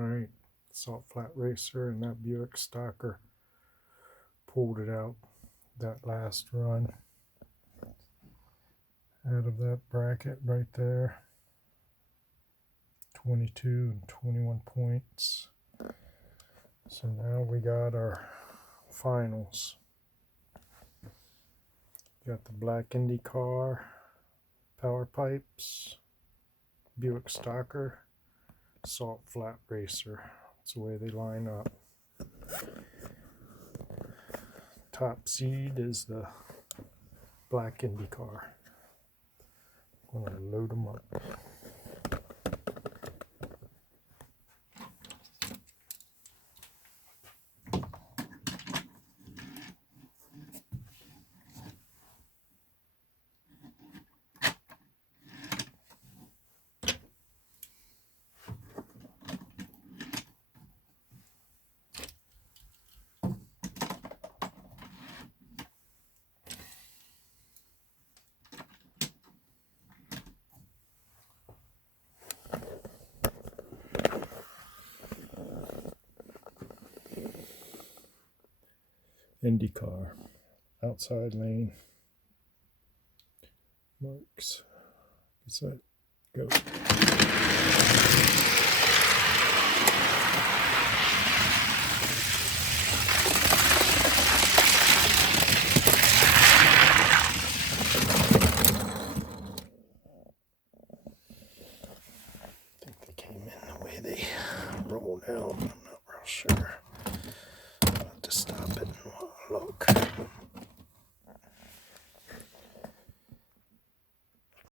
Alright, Salt Flat Racer and that Buick Stalker pulled it out that last run out of that bracket right there. 22 and 21 points. So now we got our finals. Got the black Indy car, power pipes, Buick Stalker, Salt Flat Racer. That's the way they line up. Top seed is the black Indy car. I'm going to load them up. IndyCar, outside lane, marks, set, go. I think they came in the way they rolled out, I'm not real sure. I'll have to stop it and look.